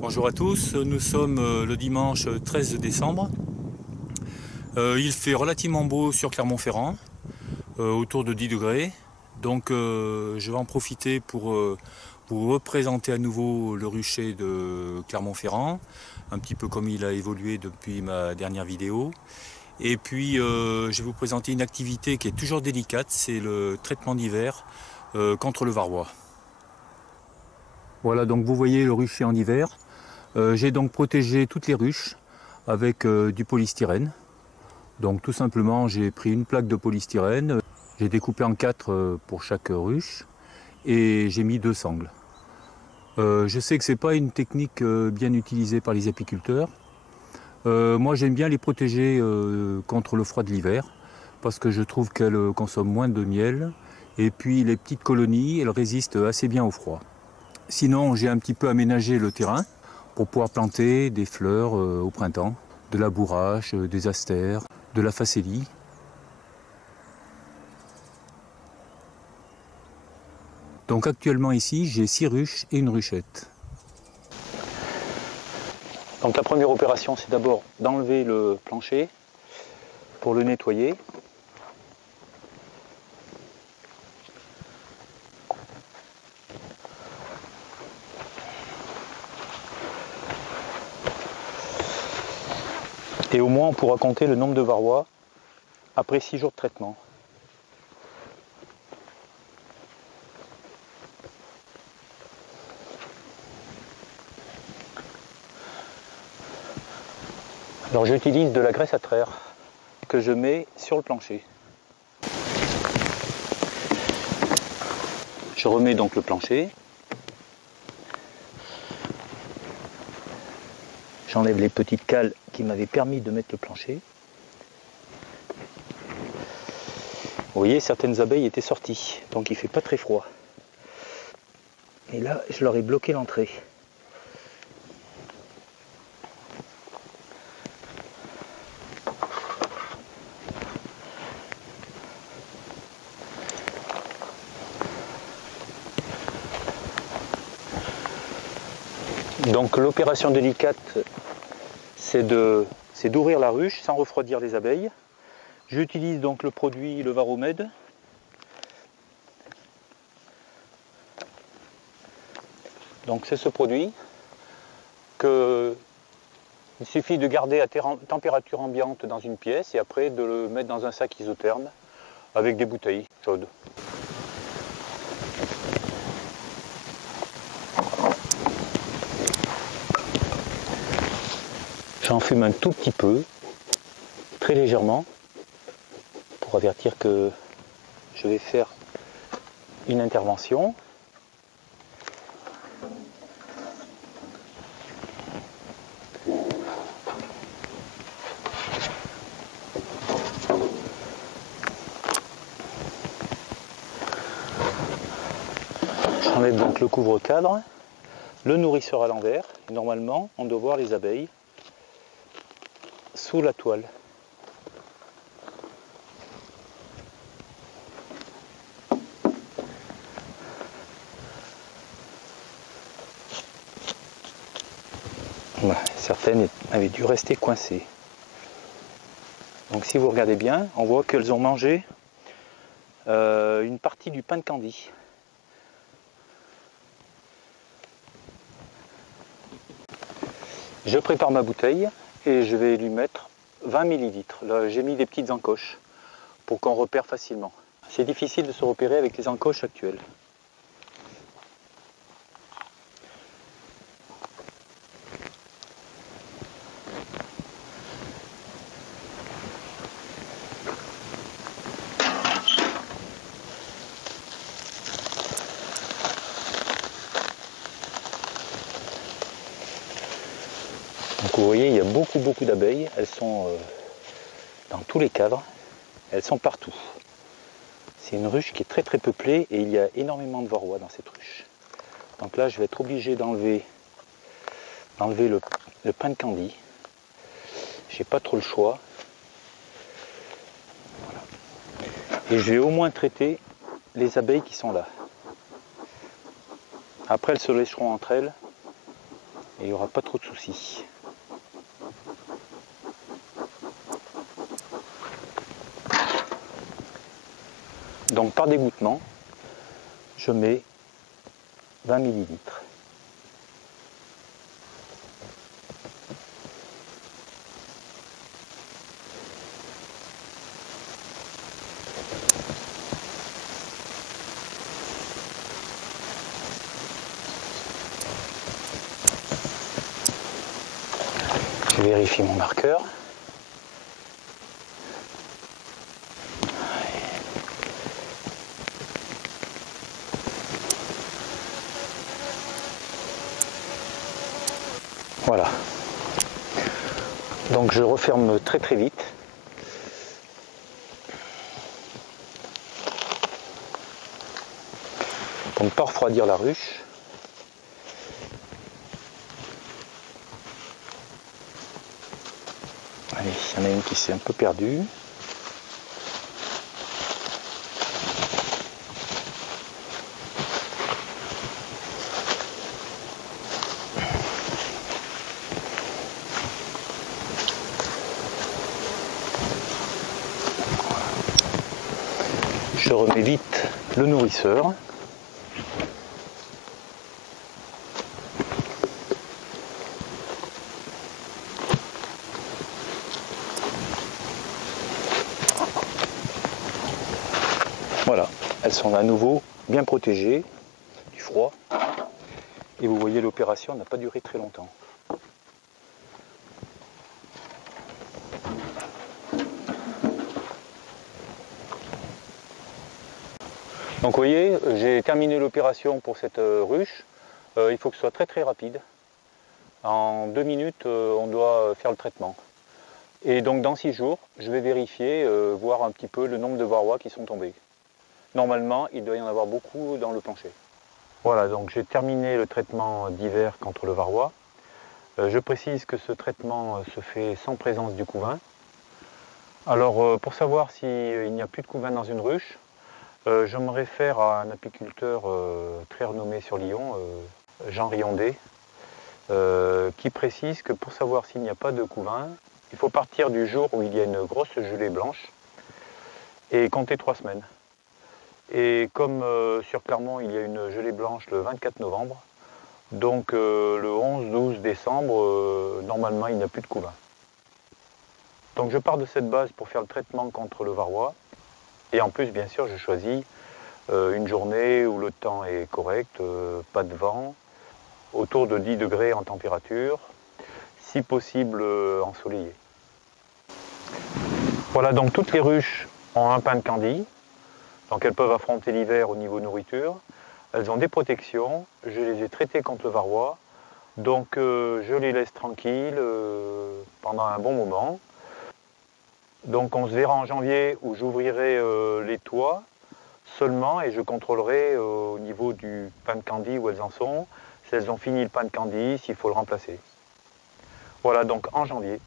Bonjour à tous, nous sommes le dimanche 13 décembre. Il fait relativement beau sur Clermont-Ferrand, autour de 10 degrés. Donc je vais en profiter pour vous représenter à nouveau le rucher de Clermont-Ferrand, un petit peu comme il a évolué depuis ma dernière vidéo. Et puis je vais vous présenter une activité qui est toujours délicate, c'est le traitement d'hiver contre le varroa. Voilà, donc vous voyez le rucher en hiver. J'ai donc protégé toutes les ruches avec du polystyrène. Donc tout simplement j'ai pris une plaque de polystyrène, j'ai découpé en 4 pour chaque ruche et j'ai mis 2 sangles. Je sais que ce n'est pas une technique bien utilisée par les apiculteurs. Moi j'aime bien les protéger contre le froid de l'hiver parce que je trouve qu'elles consomment moins de miel et puis les petites colonies elles résistent assez bien au froid. Sinon j'ai un petit peu aménagé le terrain pour pouvoir planter des fleurs au printemps, de la bourrache, des astères, de la facélie. Donc actuellement ici j'ai 6 ruches et une ruchette. Donc la première opération c'est d'abord d'enlever le plancher pour le nettoyer. Et au moins on pourra compter le nombre de varrois après 6 jours de traitement. Alors j'utilise de la graisse à traire que je mets sur le plancher. Je remets donc le plancher. J'enlève les petites cales qui m'avaient permis de mettre le plancher. Vous voyez, certaines abeilles étaient sorties, donc il ne fait pas très froid. Et là, je leur ai bloqué l'entrée. Donc l'opération délicate, c'est d'ouvrir la ruche sans refroidir les abeilles. J'utilise donc le produit le Varromed. Donc c'est ce produit que il suffit de garder à température ambiante dans une pièce et après de le mettre dans un sac isotherme avec des bouteilles chaudes. J'en fume un tout petit peu, très légèrement, pour avertir que je vais faire une intervention. J'enlève donc le couvre-cadre, le nourrisseur à l'envers. Normalement, on doit voir les abeilles sous la toile. Voilà, certaines avaient dû rester coincées. Donc si vous regardez bien, on voit qu'elles ont mangé une partie du pain de candy. Je prépare ma bouteille et je vais lui mettre 20 ml. Là, j'ai mis des petites encoches pour qu'on repère facilement. C'est difficile de se repérer avec les encoches actuelles. Donc vous voyez, il y a beaucoup d'abeilles. Elles sont dans tous les cadres. Elles sont partout. C'est une ruche qui est très peuplée et il y a énormément de varrois dans cette ruche. Donc là, je vais être obligé d'enlever le pain de candy. J'ai pas trop le choix. Voilà. Et je vais au moins traiter les abeilles qui sont là. Après, elles se lécheront entre elles et il n'y aura pas trop de soucis. Donc par dégouttement, je mets 20 ml. Je vérifie mon marqueur. Voilà. Donc je referme très vite. Pour ne pas refroidir la ruche. Allez, il y en a une qui s'est un peu perdue. Je remets vite le nourrisseur. Voilà, elles sont à nouveau bien protégées du froid. Et vous voyez, l'opération n'a pas duré très longtemps. Donc vous voyez, j'ai terminé l'opération pour cette ruche. Il faut que ce soit très rapide. En 2 minutes, on doit faire le traitement. Et donc dans 6 jours, je vais vérifier, voir un petit peu le nombre de varrois qui sont tombés. Normalement, il doit y en avoir beaucoup dans le plancher. Voilà, donc j'ai terminé le traitement d'hiver contre le varroa. Je précise que ce traitement se fait sans présence du couvain. Alors pour savoir s'il n'y a plus de couvain dans une ruche, je me réfère à un apiculteur très renommé sur Lyon, Jean Riondé, qui précise que pour savoir s'il n'y a pas de couvain, il faut partir du jour où il y a une grosse gelée blanche et compter 3 semaines. Et comme sur Clermont, il y a une gelée blanche le 24 novembre, donc le 11-12 décembre, normalement, il n'y a plus de couvain. Donc je pars de cette base pour faire le traitement contre le varroa. Et en plus, bien sûr, je choisis une journée où le temps est correct, pas de vent, autour de 10 degrés en température, si possible ensoleillé. Voilà, donc toutes les ruches ont un pain de candy, donc elles peuvent affronter l'hiver au niveau nourriture. Elles ont des protections, je les ai traitées contre le varroa, donc je les laisse tranquilles pendant un bon moment. Donc on se verra en janvier où j'ouvrirai les toits seulement et je contrôlerai au niveau du pain de candy où elles en sont, si elles ont fini le pain de candy, s'il faut le remplacer. Voilà, donc en janvier.